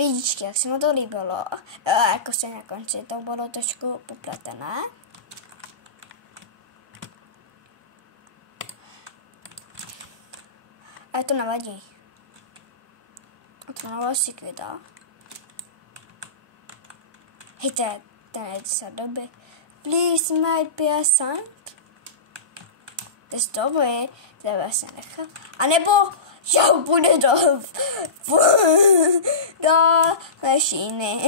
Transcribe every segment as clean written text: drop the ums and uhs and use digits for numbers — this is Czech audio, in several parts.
lidičky, jak se mi to líbilo. Jako se na konci to bylo trošku popletené. Ale to nevadí. A to nová sekvita. Hej, ten je se doby. Please my peasant. To je dobrý, to je vlastně nechal. A nebo já půjde do mašiny.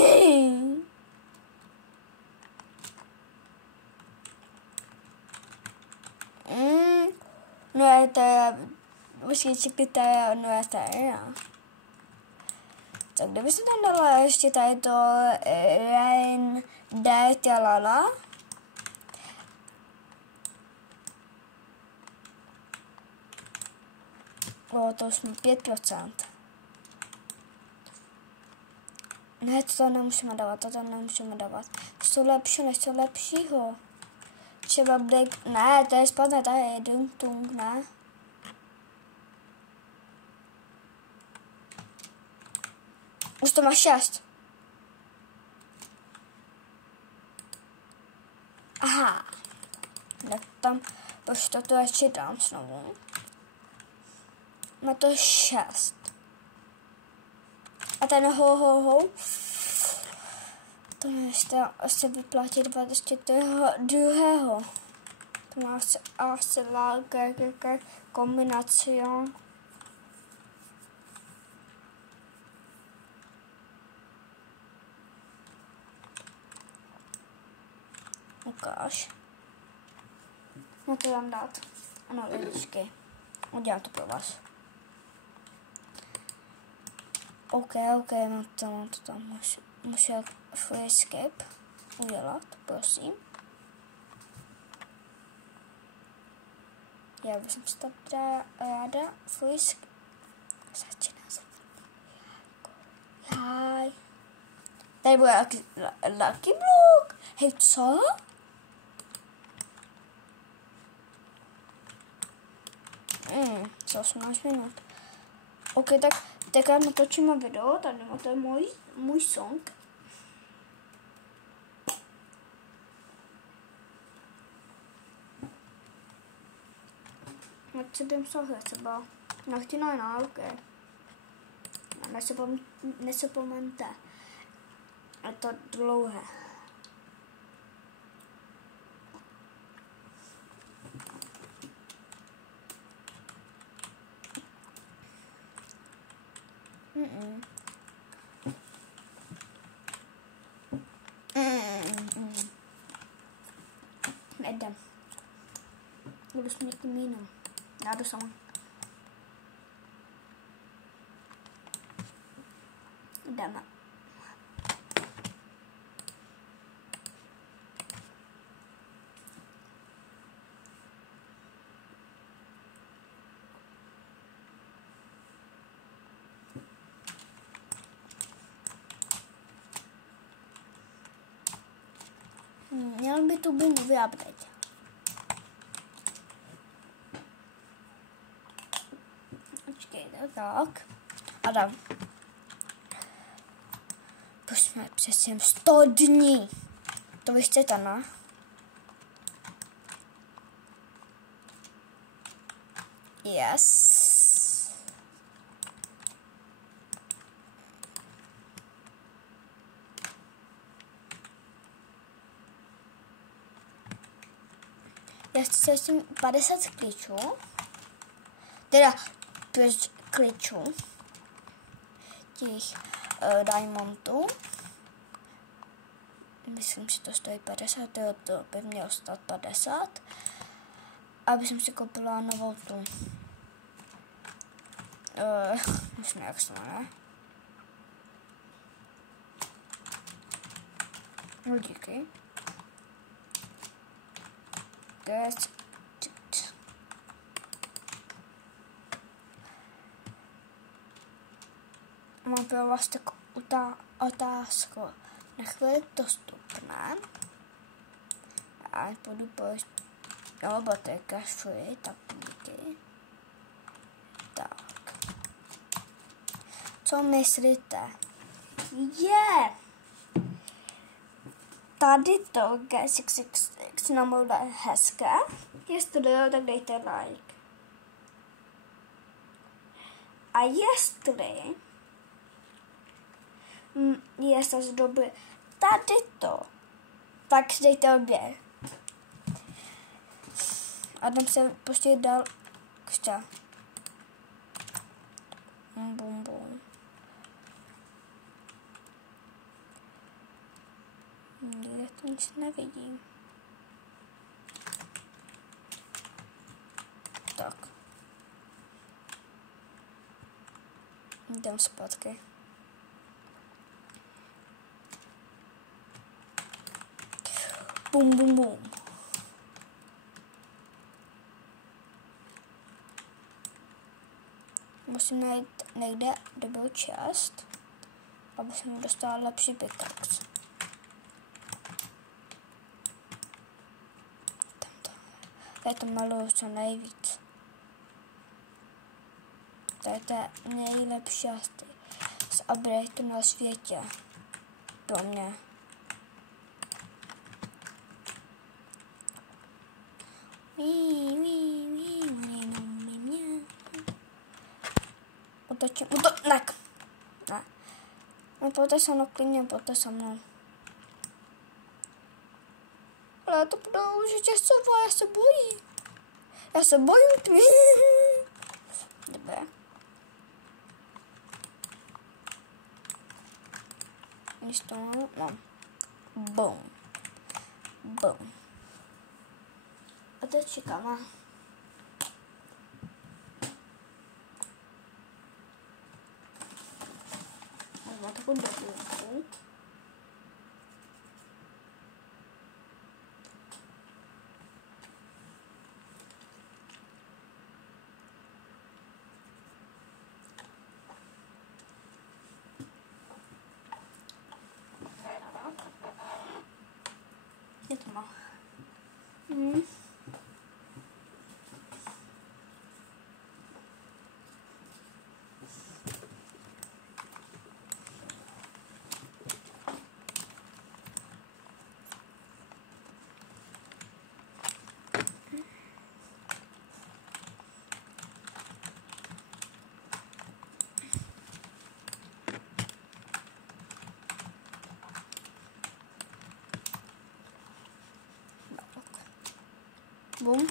No to je, počkej, to je, no to je, no. Tak kdyby se tam dala ještě tady to Rain Delta. To už jsme 5%. Ne, to nemusíme dávat, to tam nemusíme dávat. To je lepší, než to lepšího. Třeba Black, ne, to je spadne, to je Dung, ne. Už to má 6. Aha. Tak tam, už to ještě dám znovu. Má to 6. A ten ho. To ještě se vyplatí 22. To má asi kombinaci. Ukáž. No to dám dát. Ano, lidičky. Udělám to pro vás. OK, mám to tam. Musím free escape udělat, prosím. Já bych si to ráda free escape. Začíná se. Jaj. Tady bude Lucky Block. Hej, co? Co 18 minut. OK, tak já natočím video, tady to je můj song. Jak se jdem sohrat třeba. Nechci na OK. Nezapomeňte. Je to dlouhé. Nedám. Budu s někým jiným. Já jdu sama. Jdeme. Měl by tu být nový update. Počkejte, tak. Adam. Pusme přesně 100 dní. To vy chcete, ne? Yes. Já chci s tím 50 klíčů. Teda 5 klíčů. Těch diamondů. Myslím, že to stojí 50, to by mělo stát 50. Aby jsem si koupila novou tu. Myslím, jak se jmenuje. No díky. Mám pro vás takovou otázku. Na chvíli dostupné. A půjdu pojít. Jo, bo to je cash free, tak díky. Tak. Co myslíte? je. Tady to GSXX na bude hezké. Jestli jo, tak dejte like. A jestli se zdobí tady to, tak dejte obě. Adam se prostě dal křta. Bum, bum. Já to nic nevidím. Tak. Jdem zpátky. Bum, bum, bum. Musím najít někde, kde byl čest, aby jsem dostal lepší pickaxe. Já to maluju co nejvíc. To je to nejlepší z updateu na světě. Pro mě. Otočím, ne. No pojďte se mnou klidně, pojďte se mnou. Ale to bude už časová, já se bojím. Já se bojím tvý. Dobře. Nic tomu, no. Boom. Boom. A teď čekáme. Má takovou dobu. Je to má. Boom.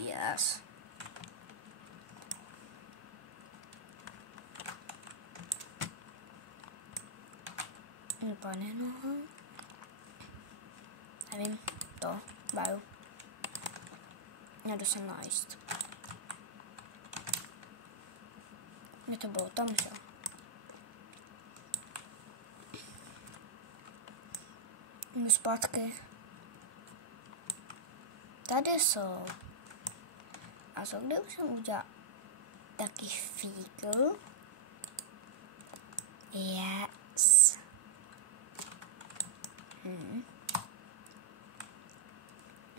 Yes. Pane, no. Nevím, to, baju. Nejdu se najíst. Mě to bylo tam, že? Jdu zpátky. Tady jsou. A co kde už jsem udělal taky fígl? Yes.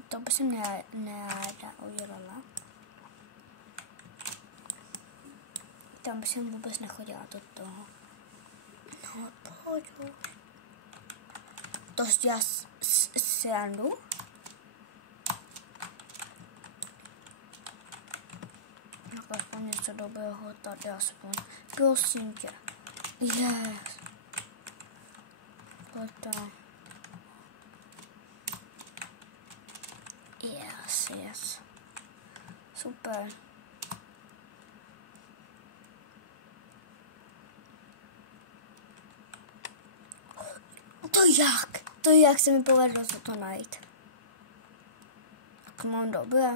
To by jsem nerada udělala. Tam by jsem vůbec nechodila do toho. No, pojď. To dělá srandu. Aspoň něco dobrého tady aspoň. Prosím tě. Yes. Pojď to. Yes. Super. To jak se mi povedlo to najít. Tak mám dobré.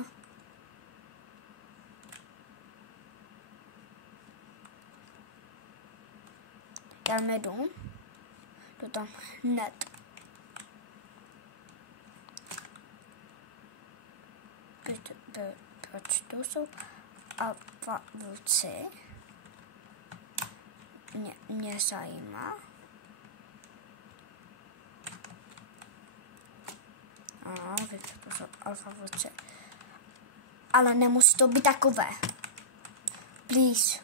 Tam jdu. Jdu tam hned. Proč tu jsou alfa vlci? Mě zajímá. Ano, to jsou alfa vlci. ale nemusí to být takové. Please.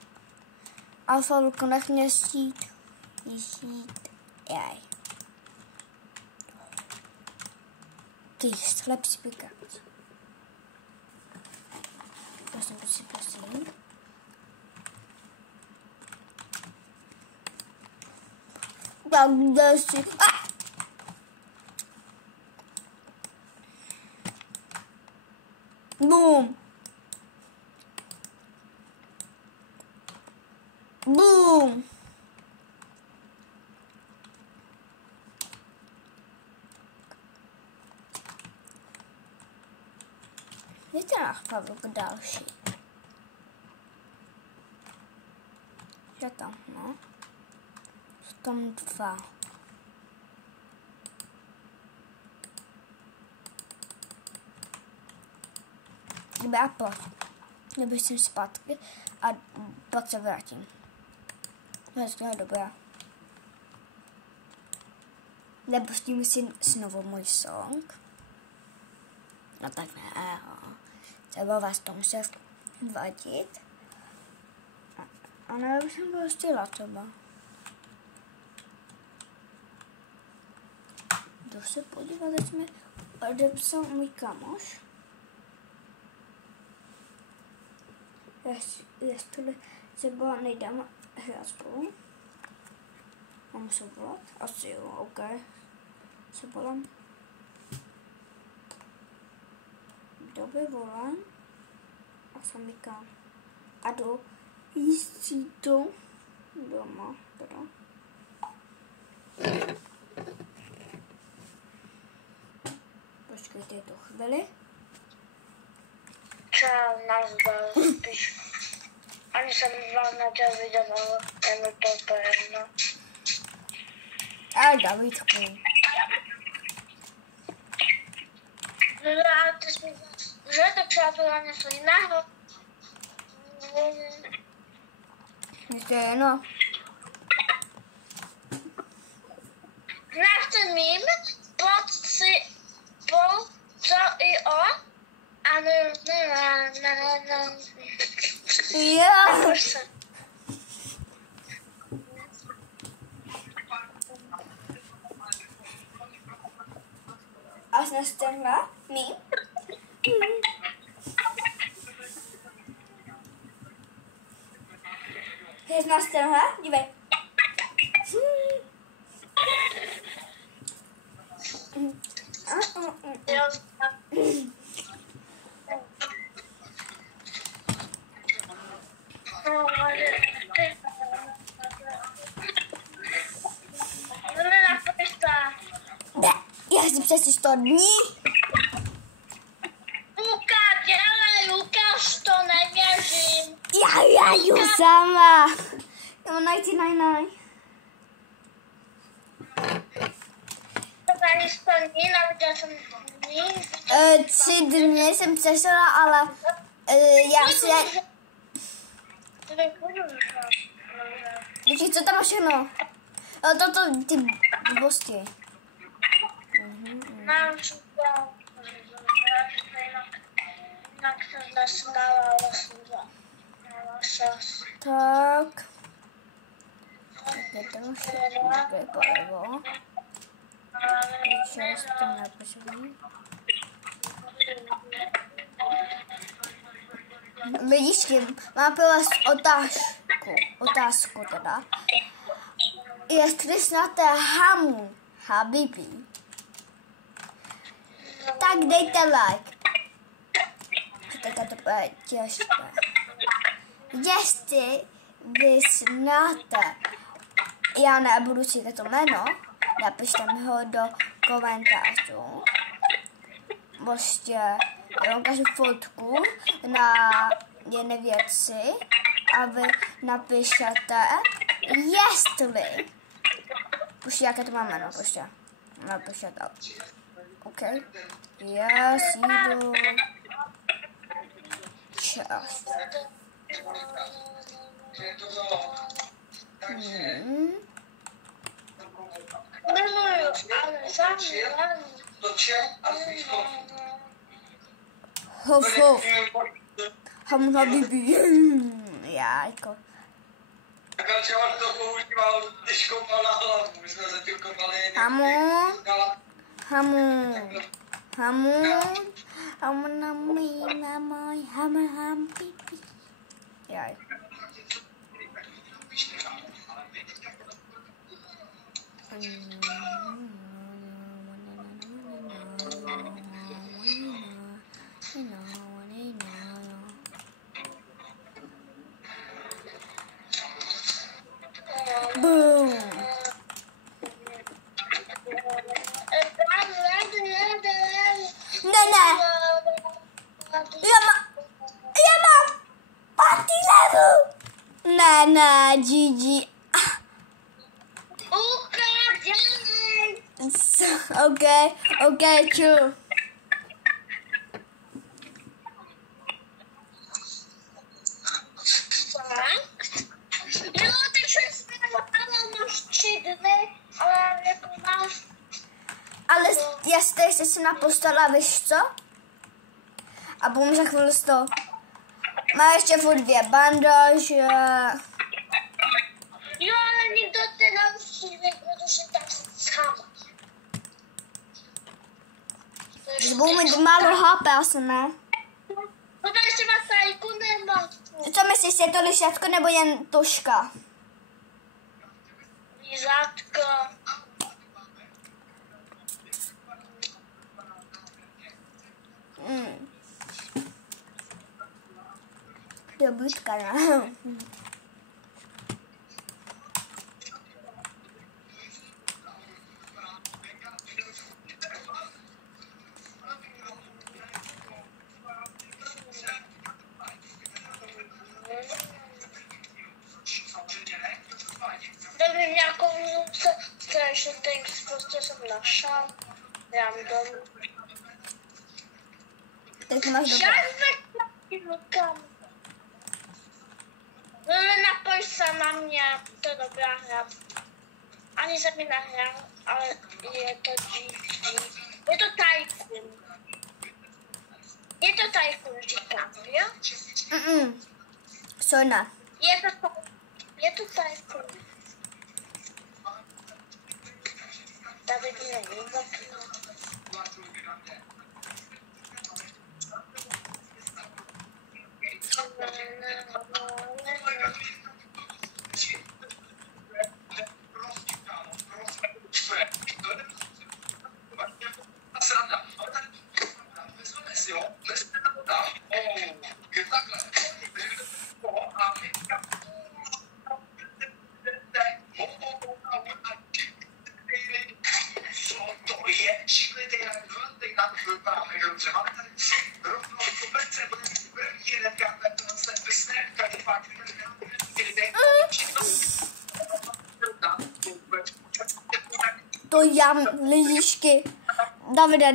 Alfa, Luko, nech mě sít. Jaj. Kýst, lepší pěkat. Prosím. Tak jde si. Boom. Boom. Víte náš Pavluk další. Je tam, no. Jsou tam 2. Kdyby já kdyby jsem zpátky a pak se vrátím. To je dobré. Nepustím si znovu můj song. No tak ne, třeba vás to musel vadit. A nebo bych jsem pustila třeba. Jdu se podívat, jestli mi odepsal můj kamoš. Jestli třeba nejdeme hrát spolu. Mám se volat? Asi jo, ok. Se volám. Dobře, volám. A jsem říkám. A jdu jíst si to doma. Teda. Počkejte to chvíli. Čau, nazdar, spíš. Ani jsem vám nechtěl vidět, ale je mi to úplně jedno. A Davidku. A ty jsi mi že to přátelé něco jiného? Ještě jedno. Znáš ten mím? Co i o? A ne. Jo. A znáš tenhle mím? Znáš tenhle? Dívej. Já jsem přes 100 dní. Luka, dělej, ukáž to, nevěřím. Já jdu sama. No, najti. Tady 100 dní, naviděl jsem dní. 3 dny jsem přešla, ale já si... Víš, co tam máš všechno? Toto, ty blbosti. Mám super. Jinak jsem zasnala, ale jsem čas. Tak. Je tam všechno palivo. Čas to nepřijde. Vidíš, mám pro vás otázku teda. Jestli znáte Habibi, tak dejte like. Teďka to bude těžké. Jestli vy znáte, já nebudu říkat to jméno, napište mi ho do komentářů. Prostě já ukážu fotku na jedné věci a vy napíšete, jestli. Počkej, jaké to má jméno, počkej. Napíšete. OK. Yes, jdu. Čas. Hof. Hamu habibi. Jajko. Tak třeba to používal, když kopal na hlavu. My jsme zatím kopali. Hamu. Hamu. Hamu. Hamu na můj ham pipi. Jaj. Boom. Ne. Já mám party level. Ne, GG. Okay, chill. Jo, takže jsme máš 3 dny, ale jako máš... Ale jestli jsi na postele, víš co? A budu za chvíli z toho. Má ještě furt 2 bandaže. Jo, ale nikdo ty nemusí, protože tak sama. Budu mít málo HP asi, ne? No takže má tajku nemá. Co myslíš, je to lišátko nebo jen tuška? Lízátko. Jablíčka, ne? Nevím, nějakou strašný tanks prostě jsem našel. Já mám domů. Tak máš dobré. Já kam. No nenapoj se na mě, to je dobrá hra. Ani se mi nehrál, ale je to GG. Je to Tycoon. Je to Tycoon, říkám, jo? Sona. Je to Tycoon. Tady není okno. To jam lidičky. Davide,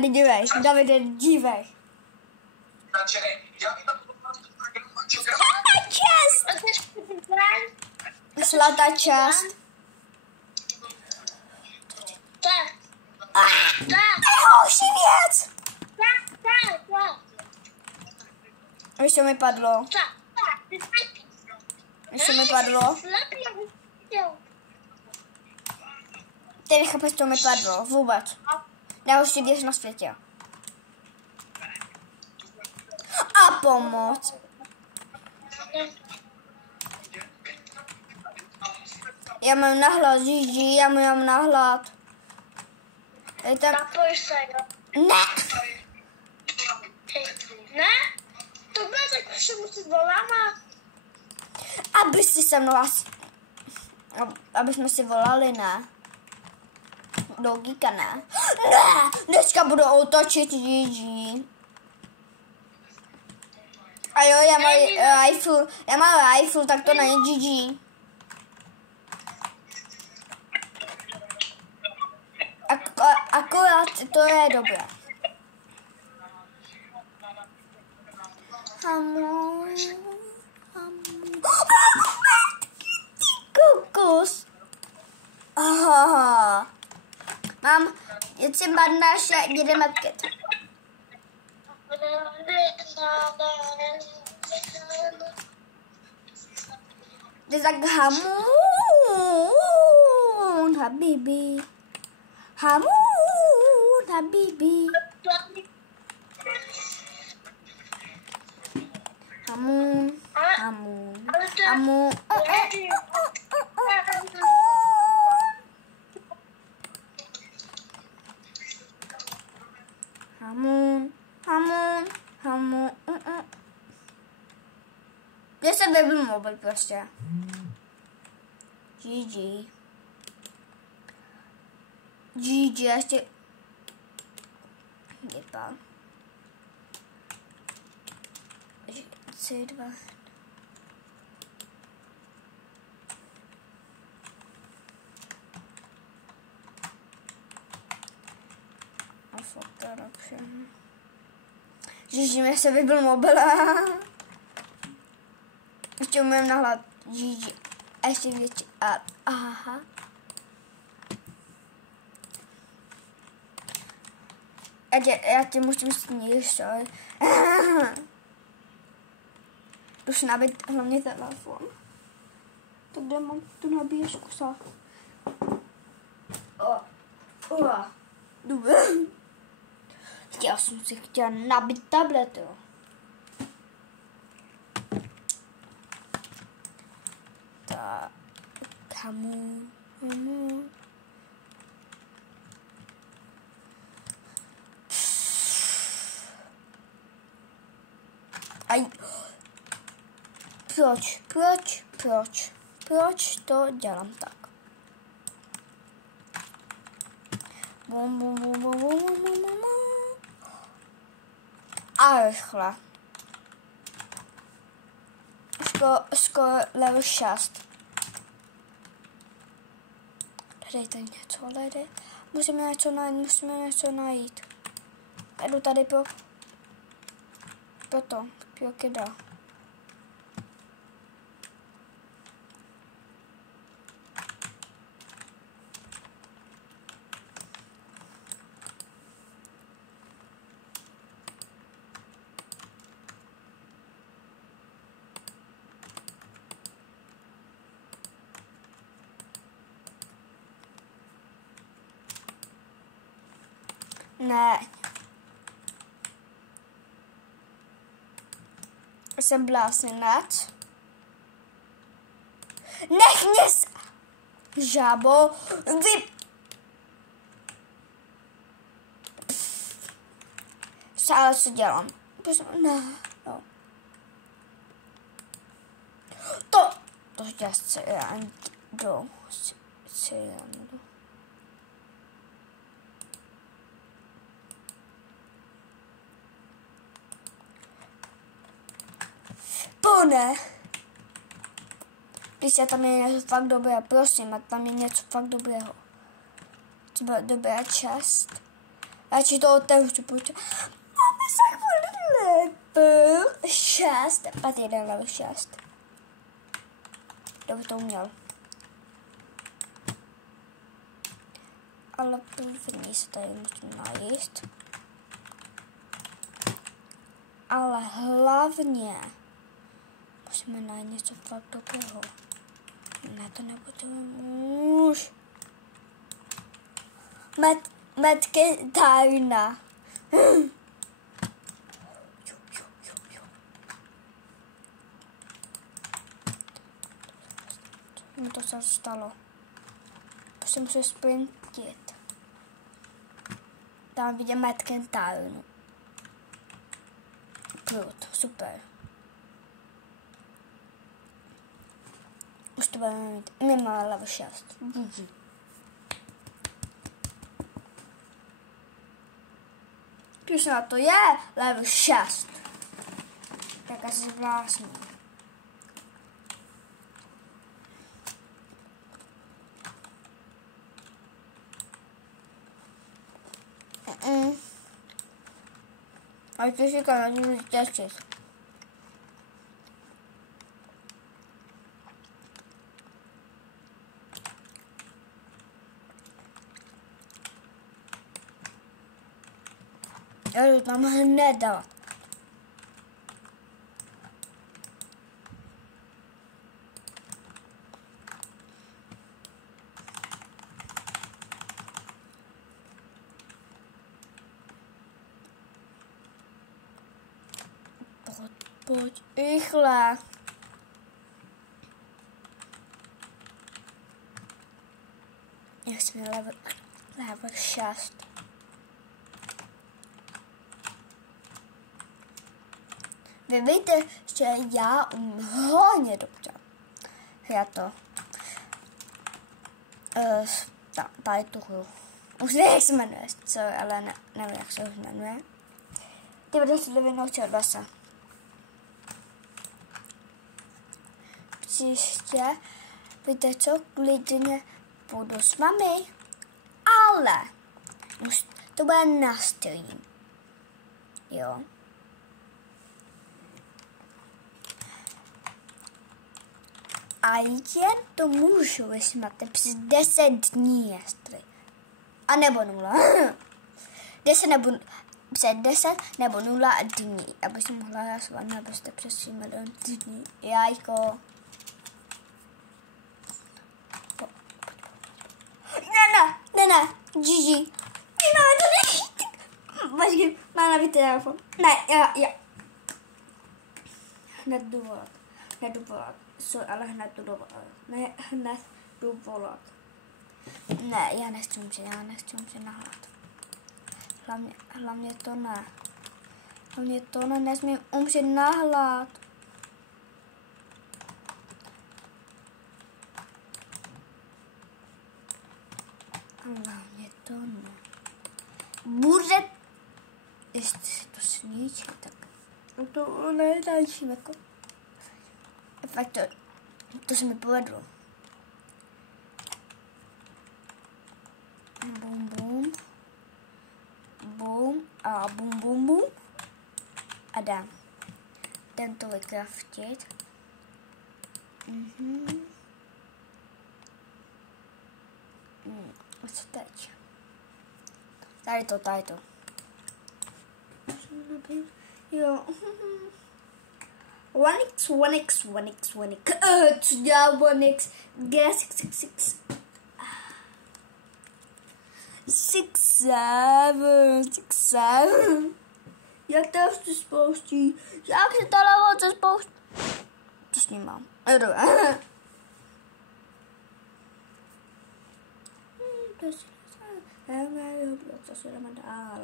dívej. Zlatá čest. To je Nejhorší věc. Už to mi padlo. Ty nechápeš, co mi padlo. Vůbec. Nejhorší věc na světě. A pomoc. Já mám nahlad, GG, já mám nahlad. Napoj se, jo. Ne. Ne? To bude tak, že musí voláme. Aby si se mnou aby jsme si volali, ne? Logika, ne? Ne, dneska budu otočit GG. A jo, já mám Eiffel, tak to není GG. Akorát to je dobré. Kukus. Aha. Mám, jetzt sind bandaže, jdeme ket. Ty tak Hamun, Habibi. Hamun, Habibi. Hamun, Hamun, Hamun. Hamun, Hamun, Hamun. Mně se vybil mobil prostě. GG. GG, ještě... Vypal. C2. A fotografie. Ježiši, mě se vybil mobil. Ještě umím nahlát GG. A ještě větší. Aha. Já tě musím snížit. Už nabít hlavně telefon. Tak kde mám tu nabíječku sa? Já jsem si chtěla nabít tablet, jo. Tak, kamu. Aj. Proč to dělám tak? Bum. A rychle. Skoro level 6. Dejte něco, lidi. Musíme něco najít. Jdu tady pro kida. Ne. Jsem blázinec. Nech mě žábo. Stále co dělám. Ne. No. To já do. Ne. Když tam je něco fakt dobré, prosím, a tam je něco fakt dobrého. Třeba dobrá část. Radši to otevřu, protože máme se level 6. Pat jeden level 6. Kdo by to uměl? Ale první se tady musím najíst. Ale hlavně musíme najít něco fakt dobrého. Na to nepotřebujeme už. Metky tajna. Mi to se stalo. Musím se sprintit. Tam vidím metky tajnu. Prut, super. Už to budeme mít. My máme level 6. Když na to je level 6. Tak asi zvláštní. A to si kanál těšit. Já to tam hned dala. Pojď, rychle. Jak jsme level 6. Vy víte, že já hodně dobře hrát to. Tady tu hru. Už nevím, jak se jmenuje, ale nevím, jak se už jmenuje. Ty budeš vyvinout basa. Příště, víte co, klidně budu s mami, ale už to bude na stream. Jo. A jen to můžu, jestli máte přes 10 dní, jestli. A nebo 0. 10 nebo před 10 nebo 0 dní. Aby si mohla hlasovat, abyste přes milion dní. Jajko. Ne, Gigi. Ne, to ne. Počkej, mám nabít telefon. Ne, já. Hned jdu volat. Ale hned jdu volat. Ne, já nechci umřít na hlad. Hlavně to ne. Nesmím umřít na hlad. Hlavně to ne. Bude... Jestli se to sníčí, tak... To nedáčím jako... Fakt to se mi povedlo. Bum a bum. A dám. Jdem to vykraftit. A co teď? Tady to. Jo. Onix. Co dělá Onix? G666. 6-7. Jak to se spouští? Jak se ta lavoce spouští? To s ním mám. Jo, dobré. Co se jdeme dál?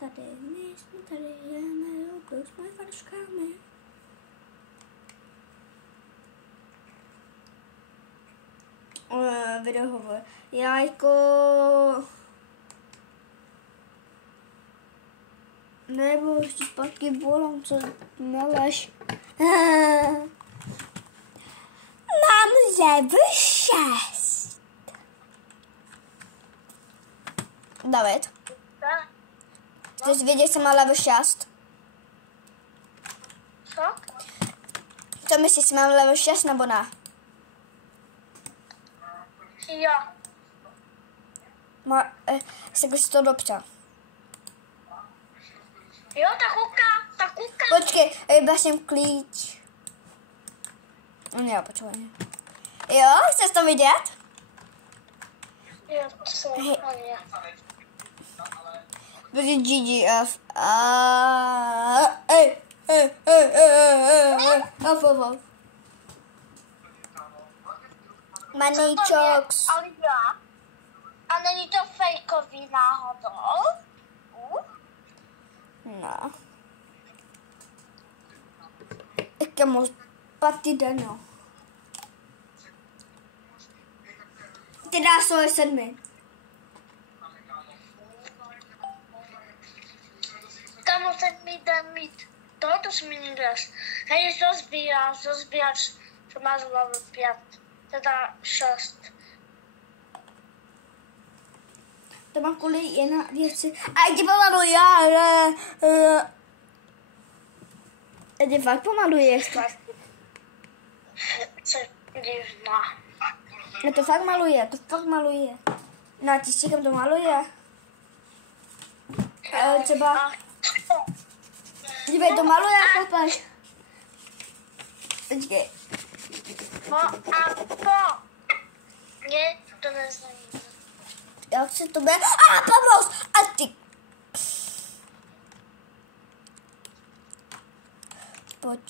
Tady, my jsme tady, jdeme Roblox, moje fanouškáme. Videohovor. Jajko. Nebo ještě zpátky volám, co meleš. Mám level 6. David? Chceš vědět, že má level 6? Co? Co myslíš, že mám level 6 nebo ne? Jo. Řekl jsi to dobře. Jo, ta kuka. Počkej, vybaším klíč. Jo, počkej. Jo, chceš to vidět? Jo, to jsem hlavně. Bude GGF. Maničoks. A není to fejkový náhodou? No. Ještě moc patý den, Ty dá svoje 7. Tam se mi jde mít tohoto sminiglass. Hej, rozbíjáš, to má level 5, teda 6. To mám kvůli jedna věci. A ti pomaluji, ale... Ti fakt pomaluješ. Co divná. No to fakt maluje. No a ty čekám to maluje. Třeba... Dívej, to maluje, chápeš? Počkej. No a po. Mě to nezajímá. Jak se to bude? Pavlos! A ty...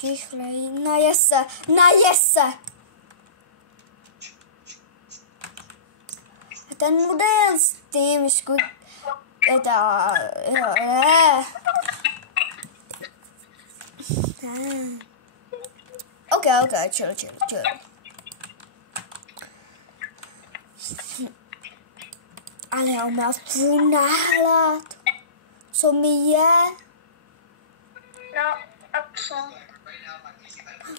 Rychlej, naje se. Ten model s tím Ok, chill. Ale on má furt náhlad. Co mi je? No, a co?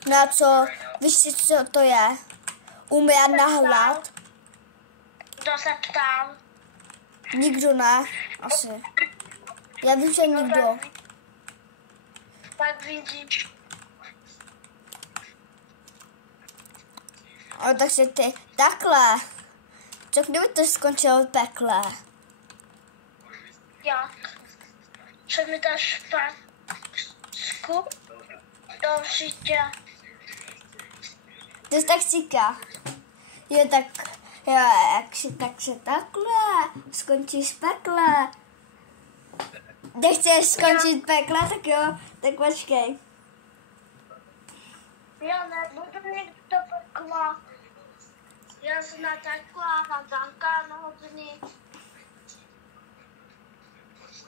Na co? Víš si, co to je? Umí náhlad? Kdo se ptal? Nikdo ne, asi. Já vím, že nikdo. Tak vidíš. Ale takže ty, takhle. Co kdyby to skončilo v pekle? Jak? Co mi dáš packu do sítě? To je tak říká. Jo, tak, jo, tak se takhle skončíš v pekle. Nechceš skončit v pekle, tak jo, tak počkej. Já nebudu někdo do pekla. Já jsem na takla, na tanka, na hodiny.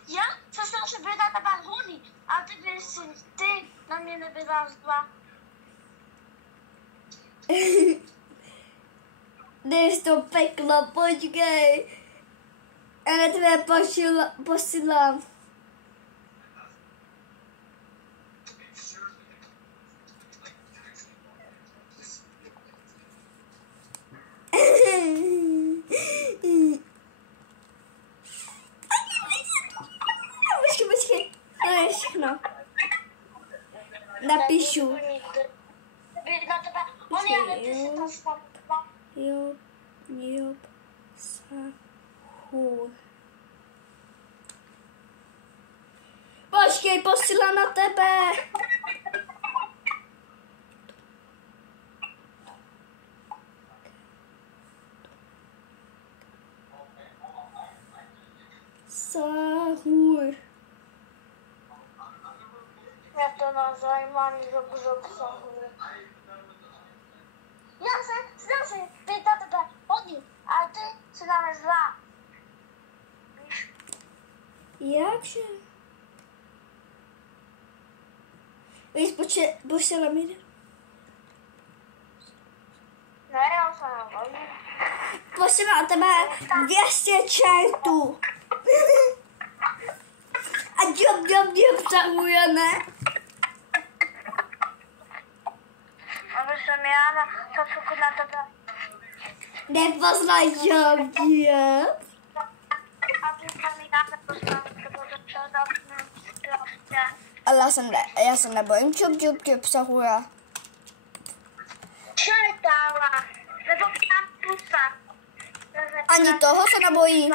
Já se snažím vydat na pár hodin, a ty na mě nebyla zla. Jdeš do pekla, počkej. Já na tebe posílám. Počkej, to je všechno. Napíšu. Job, Sahur. Počkej, posílám na tebe. Sahur. Mě to nezajímá, že obsahuje. Já se snažím vydat na tebe hodin, a ty se na mě zlá. Jakže? Víš, posílám mi. Ne, já se nebojím. Posílám na tebe 200 čertů. A job zahuje, ne? Aby jsem já na to na tebe. Nepoznaj job. Aby jsem já nepoznal, to bude předat prostě. Ale já se nebojím, job zahuje. Co je dála? Nebo tam pusa. Ani toho se nebojí.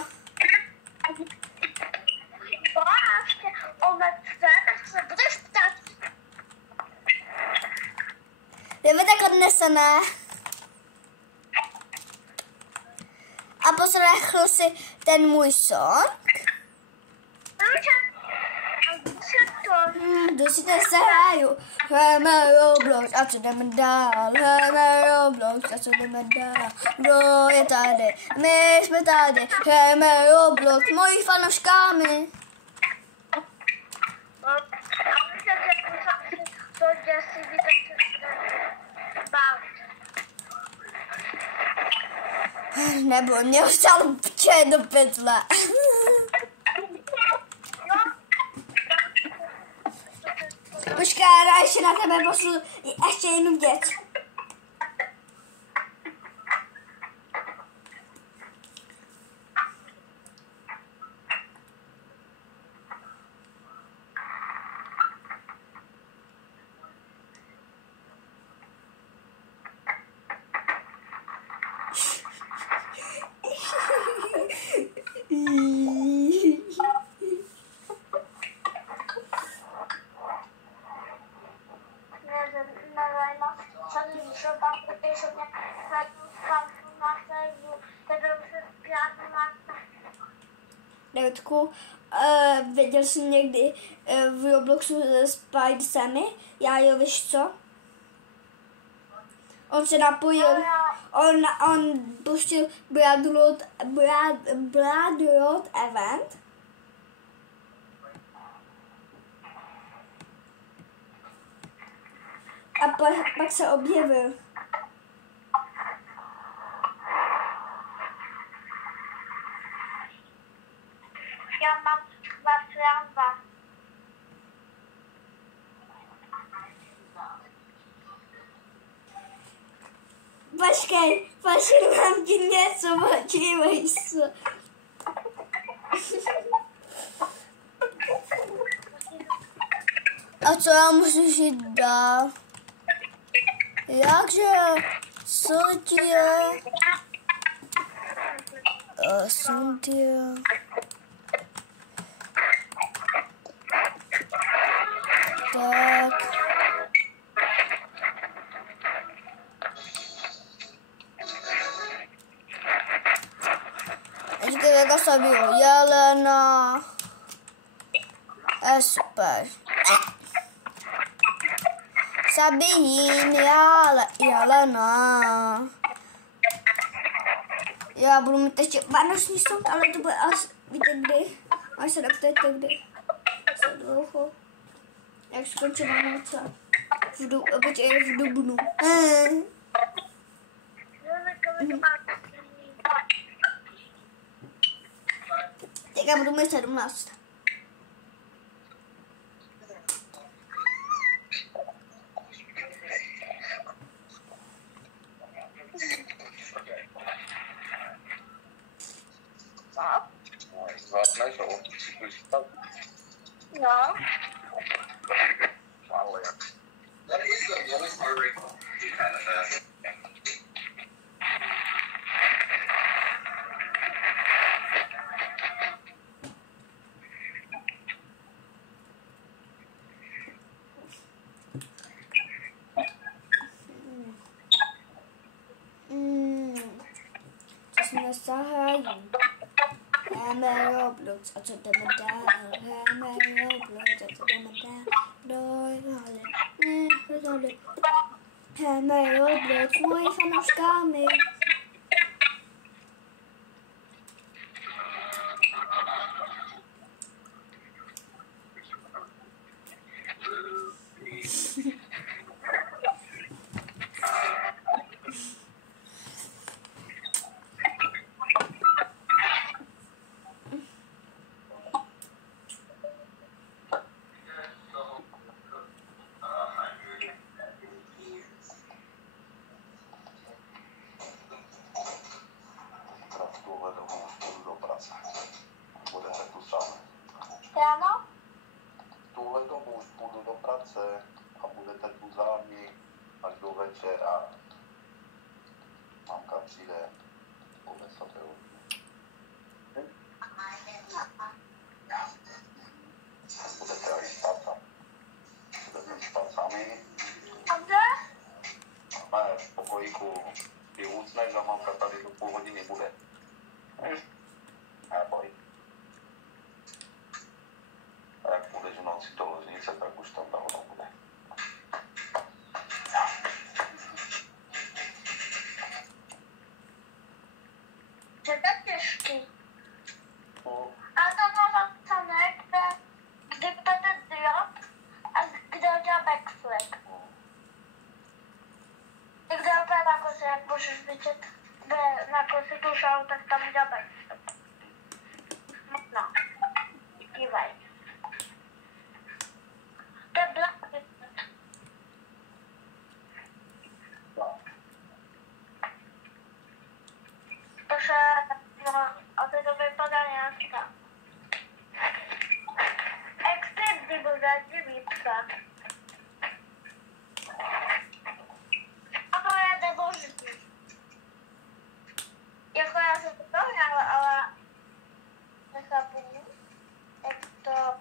Tak se budeš ptát. Jdeme tak odnesené. A poslechl si ten můj song. Dusíte se hraju. Hrajeme Roblox a co jdeme dál. Hrajeme Roblox a co jdeme dál. Kdo je tady? My jsme tady. Hrajeme Roblox s mojí fanouškami. Nebo mě vzal pče do pytle. Počkej, já ještě na tebe poslu ještě jednu věc. Radku, viděl jsi někdy v Robloxu Spider Sammy? Já jo, víš co? On se napojil, on pustil Bloodroad event. A pak se objevil. Já mám 2 Počkej, mám ti něco, počívej se. A co já musím jít dál? Jakže? Co ti je? Jsem ti je. Tak. Teďka jak zabiju jelena. Super. Zabijím jelena. Já budu mít ještě vánoční soud, ale to bude asi, víte kdy? Až se tak teď kdy? Co dlouho? Jak skončí Vánoce? V dubnu. Teďka budu mít 17. No. That is the lowest heart rate kind of fast. Co jsme zahajím? Hrajeme Roblox, a co jdeme dál? Hrajeme Roblox, a co jdeme dál? Dole. Hrajeme Roblox, moji fanouškámi. Ráno? Tuhle dobu už půjdu do práce a budete tu zámě až do večera. Mamka přijde po 10. Budete až spát sami. Budete spát sami. A kde? Ne, v pokojíku. Ty usneš a mamka tady do půl hodiny bude. Neboj. A jak půjdeš v noci do ložnice, tak už tam dávno bude. Že tak těžký. No, A to má napsané, kde půjde drop a kde udělá backflip. I kde opět na kose, jak můžeš vidět, na kose tu šalu, tak tam udělá backflip. No. Dívej. To je black. Takže, no, a teď to vypadá nějak tak. Extrémně bogatý výpsa. A to je nebožitý. Jako já jsem to hrála, ale nechápu, jak to...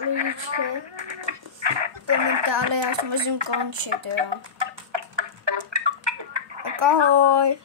Lidičky. ale já už musím končit, jo. Tak ahoj.